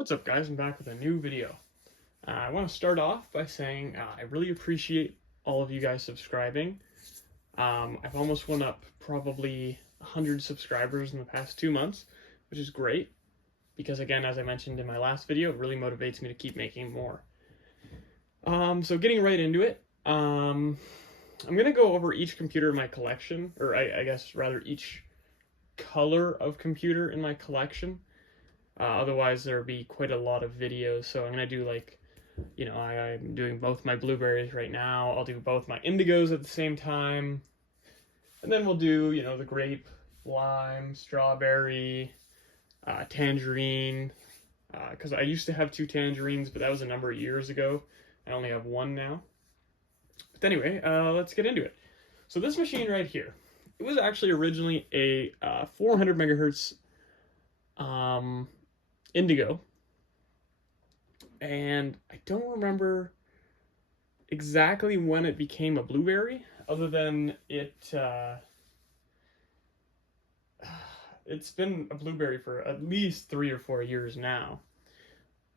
What's up, guys? I'm back with a new video. I want to start off by saying I really appreciate all of you guys subscribing. I've almost went up probably 100 subscribers in the past 2 months, which is great because, again, as I mentioned in my last video, it really motivates me to keep making more. So getting right into it, I'm going to go over each computer in my collection, or I guess rather each color of computer in my collection. Otherwise, there'll be quite a lot of videos. So I'm going to do I'm doing both my blueberries right now. I'll do both my indigos at the same time. And then we'll do, the grape, lime, strawberry, tangerine. Because I used to have 2 tangerines, but that was a number of years ago. I only have 1 now. But anyway, let's get into it. So this machine right here, it was actually originally a 400 megahertz indigo, and I don't remember exactly when it became a blueberry, other than it's been a blueberry for at least 3 or 4 years now.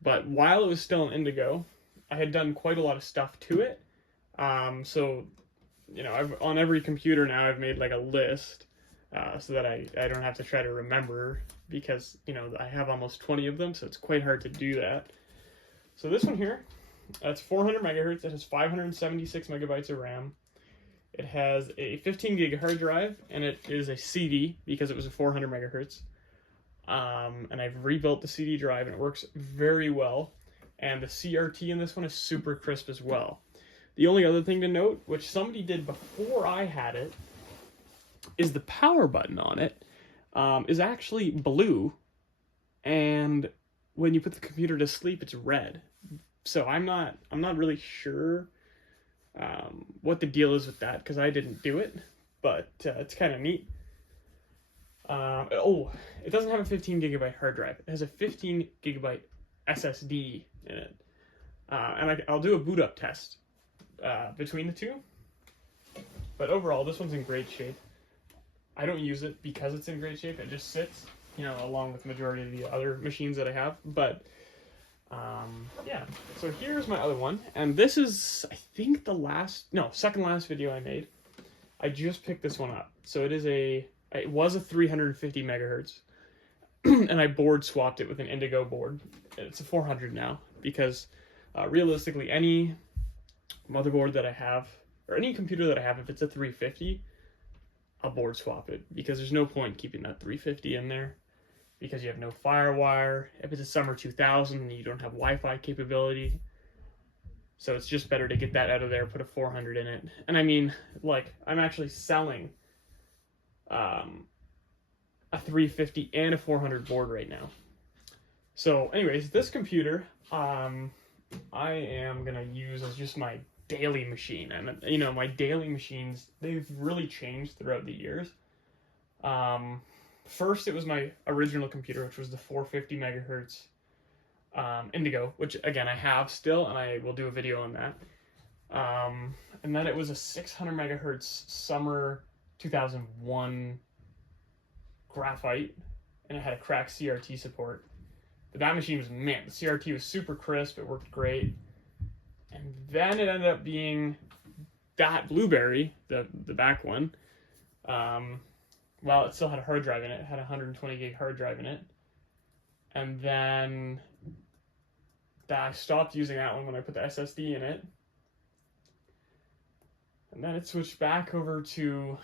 But while it was still an indigo, I had done quite a lot of stuff to it. So I've on every computer now I've made like a list so that I don't have to try to remember, because I have almost 20 of them, so it's quite hard to do that. So this one here, it's 400 megahertz. It has 576 megabytes of RAM. It has a 15 gig hard drive, and it is a CD because it was a 400 megahertz. And I've rebuilt the CD drive, and it works very well. And the CRT in this one is super crisp as well. The only other thing to note, which somebody did before I had it, is the power button on it is actually blue, and when you put the computer to sleep, it's red. So I'm not really sure what the deal is with that, because I didn't do it, but it's kind of neat. It doesn't have a 15 gigabyte hard drive. It has a 15 gigabyte SSD in it, and I'll do a boot up test between the two. But overall, this one's in great shape. I don't use it because it's in great shape. It just sits, along with the majority of the other machines that I have. But, yeah. So here's my other one. And this is, I think, second last video I made. I just picked this one up. So it was a 350 megahertz. And I board swapped it with an Indigo board. It's a 400 now. Because, realistically, any motherboard that I have, or any computer that I have, if it's a 350, I'll board swap it, because there's no point keeping that 350 in there, because you have no FireWire. If it's a summer 2000, you don't have Wi-Fi capability. So it's just better to get that out of there, put a 400 in it. And I mean, I'm actually selling a 350 and a 400 board right now. So anyways, this computer I am going to use as just my daily machine. And my daily machines, they've really changed throughout the years. First, it was my original computer, which was the 450 megahertz Indigo, which again I have still, and I will do a video on that. And then it was a 600 megahertz summer 2001 graphite, and it had a cracked CRT support. But that machine was, the CRT was super crisp. It worked great. And then it ended up being that blueberry, the back one. Well, it still had a hard drive in it. It had a 120 gig hard drive in it. And then I stopped using that one when I put the SSD in it. And then it switched back over to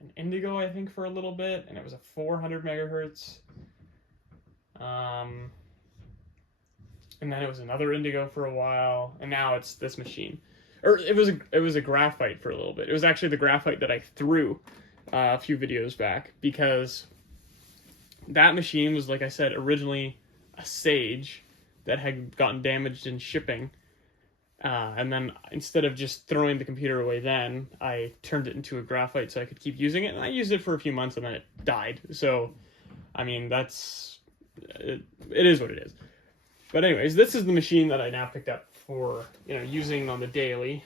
an Indigo, I think, for a little bit. And it was a 400 megahertz. And then it was another Indigo for a while, and now it's this machine. Or it was a graphite for a little bit. It was actually the graphite that I threw a few videos back, because that machine was, like I said, originally a Sage that had gotten damaged in shipping. And then instead of just throwing the computer away then, I turned it into a graphite so I could keep using it. And I used it for a few months, and then it died. So, I mean, it is what it is. But anyways, this is the machine that I now picked up for, using on the daily.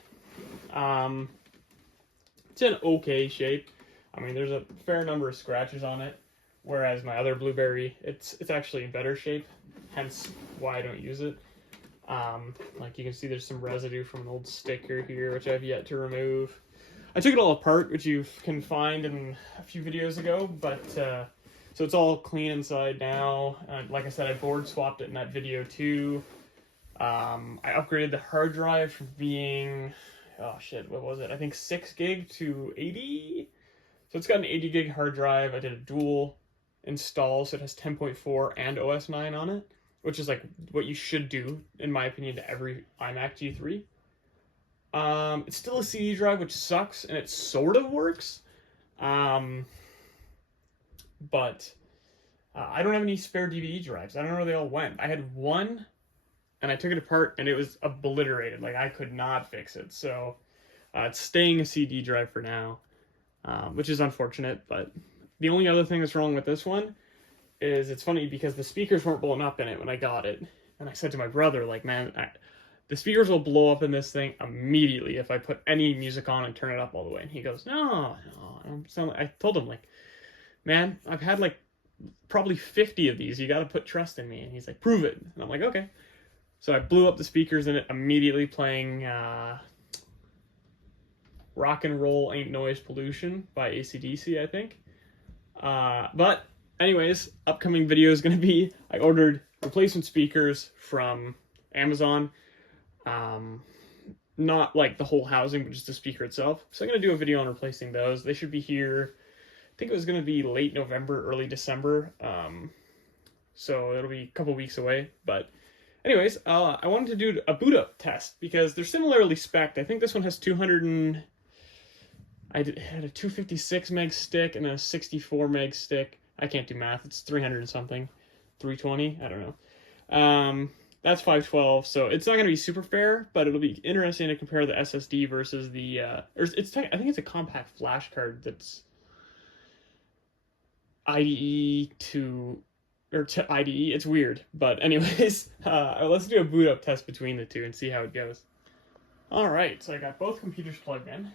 It's in okay shape. I mean, there's a fair number of scratches on it, whereas my other blueberry, it's actually in better shape. hence why I don't use it. Like you can see there's some residue from an old sticker here, which I've yet to remove. I took it all apart, which you can find in a few videos ago, but so it's all clean inside now. Like I said, I board swapped it in that video too. I upgraded the hard drive from being, oh shit, what was it? I think 6 gig to 80. So it's got an 80 gig hard drive. I did a dual install, so it has 10.4 and OS 9 on it, which is like what you should do, in my opinion, to every iMac G3. It's still a CD drive, which sucks, and it sort of works. But I don't have any spare DVD drives. I don't know where they all went. I had one, and I took it apart, and it was obliterated. Like, I could not fix it. So it's staying a CD drive for now, which is unfortunate. But the only other thing that's wrong with this one is it's funny because the speakers weren't blowing up in it when I got it. And I said to my brother, like, man, the speakers will blow up in this thing immediately if I put any music on and turn it up all the way. And he goes, no. I told him, like, man, I've had like probably 50 of these. You got to put trust in me. And he's like, prove it. And I'm like, okay. So I blew up the speakers in it immediately, playing Rock and Roll Ain't Noise Pollution by AC/DC, I think. But anyways, upcoming video is going to be, I ordered replacement speakers from Amazon. Not like the whole housing, but just the speaker itself. So I'm going to do a video on replacing those. They should be here, I think it was going to be late November, early December. So it'll be a couple weeks away. But anyways, I wanted to do a boot up test because they're similarly spec'd. I think this one has I had a 256 meg stick and a 64 meg stick. I can't do math. It's 300 and something. 320? I don't know. That's 512, so it's not going to be super fair, but it'll be interesting to compare the SSD versus the, I think it's a compact flash card that's IDE to IDE. It's weird, but anyways, let's do a boot up test between the two and see how it goes. Alright, so I got both computers plugged in.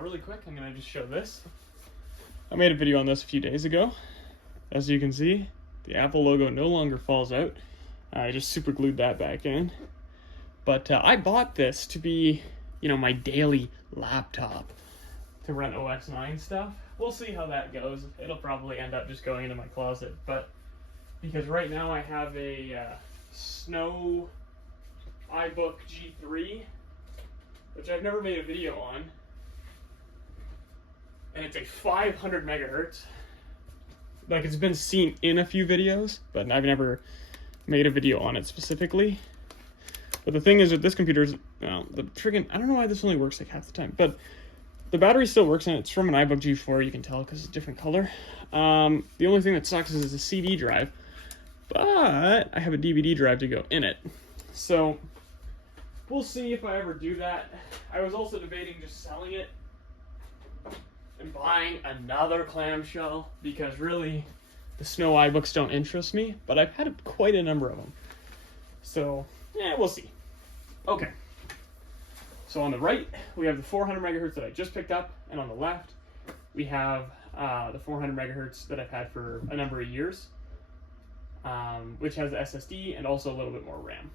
Really quick, I'm going to just show this. I made a video on this a few days ago. As you can see, the Apple logo no longer falls out. I just super glued that back in. But I bought this to be, my daily laptop to run OS 9 stuff. We'll see how that goes. It'll probably end up just going into my closet. But because right now I have a Snow iBook G3, which I've never made a video on. And it's a 500 megahertz. Like, it's been seen in a few videos, but I've never made a video on it specifically. But the thing is with this computer is, the friggin', I don't know why this only works like half the time, but the battery still works, and it's from an iBook G4, you can tell because it's a different color. The only thing that sucks is it's a CD drive, but I have a DVD drive to go in it. So we'll see if I ever do that. I was also debating just selling it and buying another clamshell, because really the Snow iBooks don't interest me, but I've had quite a number of them. So, we'll see. Okay. So on the right, we have the 400 megahertz that I just picked up, and on the left, we have the 400 megahertz that I've had for a number of years, which has the SSD and also a little bit more RAM.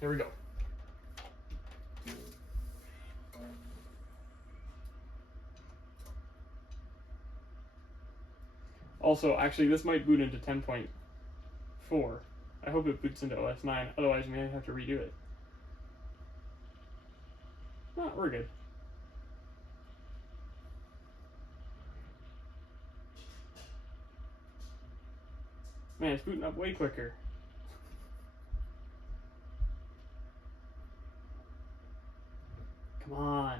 Here we go. Also, actually, this might boot into 10.4. I hope it boots into OS 9, otherwise we may have to redo it. No, we're good. Man, it's booting up way quicker. Come on.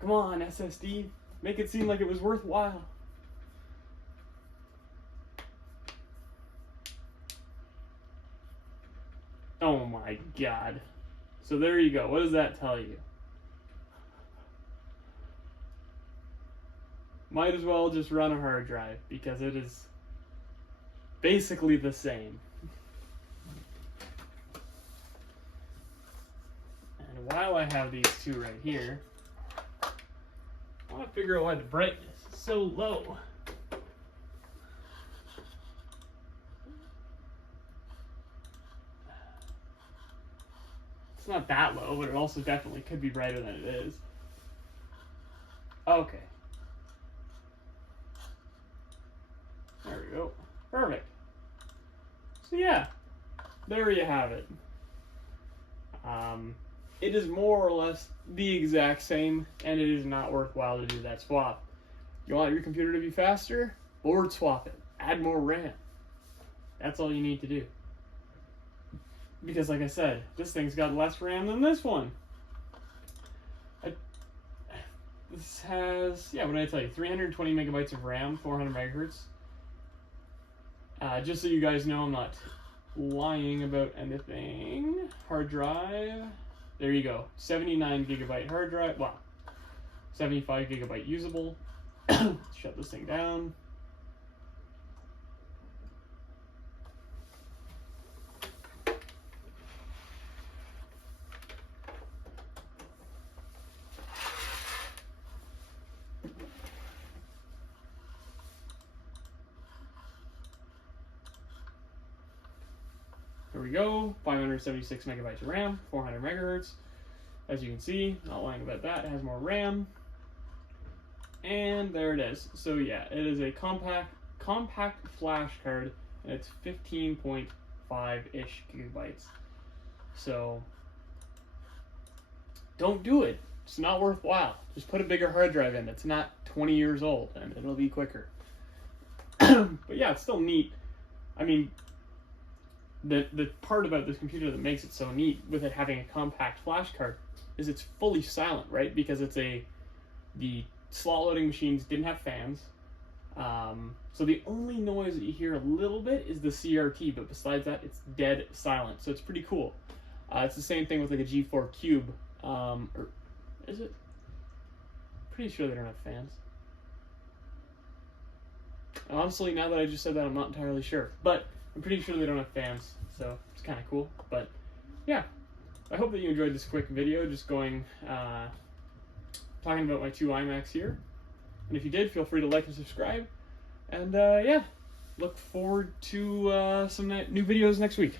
Come on, SSD. Make it seem like it was worthwhile. Oh my god. So there you go. What does that tell you? Might as well just run a hard drive, because it is basically the same. And while I have these two right here, I want to figure out why the brightness is so low. It's not that low, but it also definitely could be brighter than it is. Okay. There we go. Perfect. So yeah, there you have it. It is more or less the exact same, and it is not worthwhile to do that swap. You want your computer to be faster? Board swap it. Add more RAM. That's all you need to do. Because like I said, this thing's got less RAM than this one. This has, yeah, what did I tell you? 320 megabytes of RAM, 400 megahertz. Just so you guys know, I'm not lying about anything. Hard drive. There you go. 79 gigabyte hard drive. Wow. 75 gigabyte usable. Shut this thing down. There we go, 576 megabytes of RAM, 400 megahertz. As you can see, not lying about that, it has more RAM. And there it is. So yeah, it is a compact flash card, and it's 15.5-ish gigabytes. So don't do it. It's not worthwhile. Just put a bigger hard drive in that's not 20 years old, and it'll be quicker. But yeah, it's still neat. I mean, the part about this computer that makes it so neat with it having a compact flash card is it's fully silent, right? Because it's the slot loading machines didn't have fans. So the only noise that you hear a little bit is the CRT, but besides that, it's dead silent. So it's pretty cool. It's the same thing with like a G4 Cube. Or is it? Pretty sure they don't have fans. Honestly, now that I just said that, I'm not entirely sure. But I'm pretty sure they don't have fans, so it's kind of cool. But yeah, I hope that you enjoyed this quick video, just going, talking about my two iMacs here. And if you did, feel free to like and subscribe. And yeah, look forward to some new videos next week.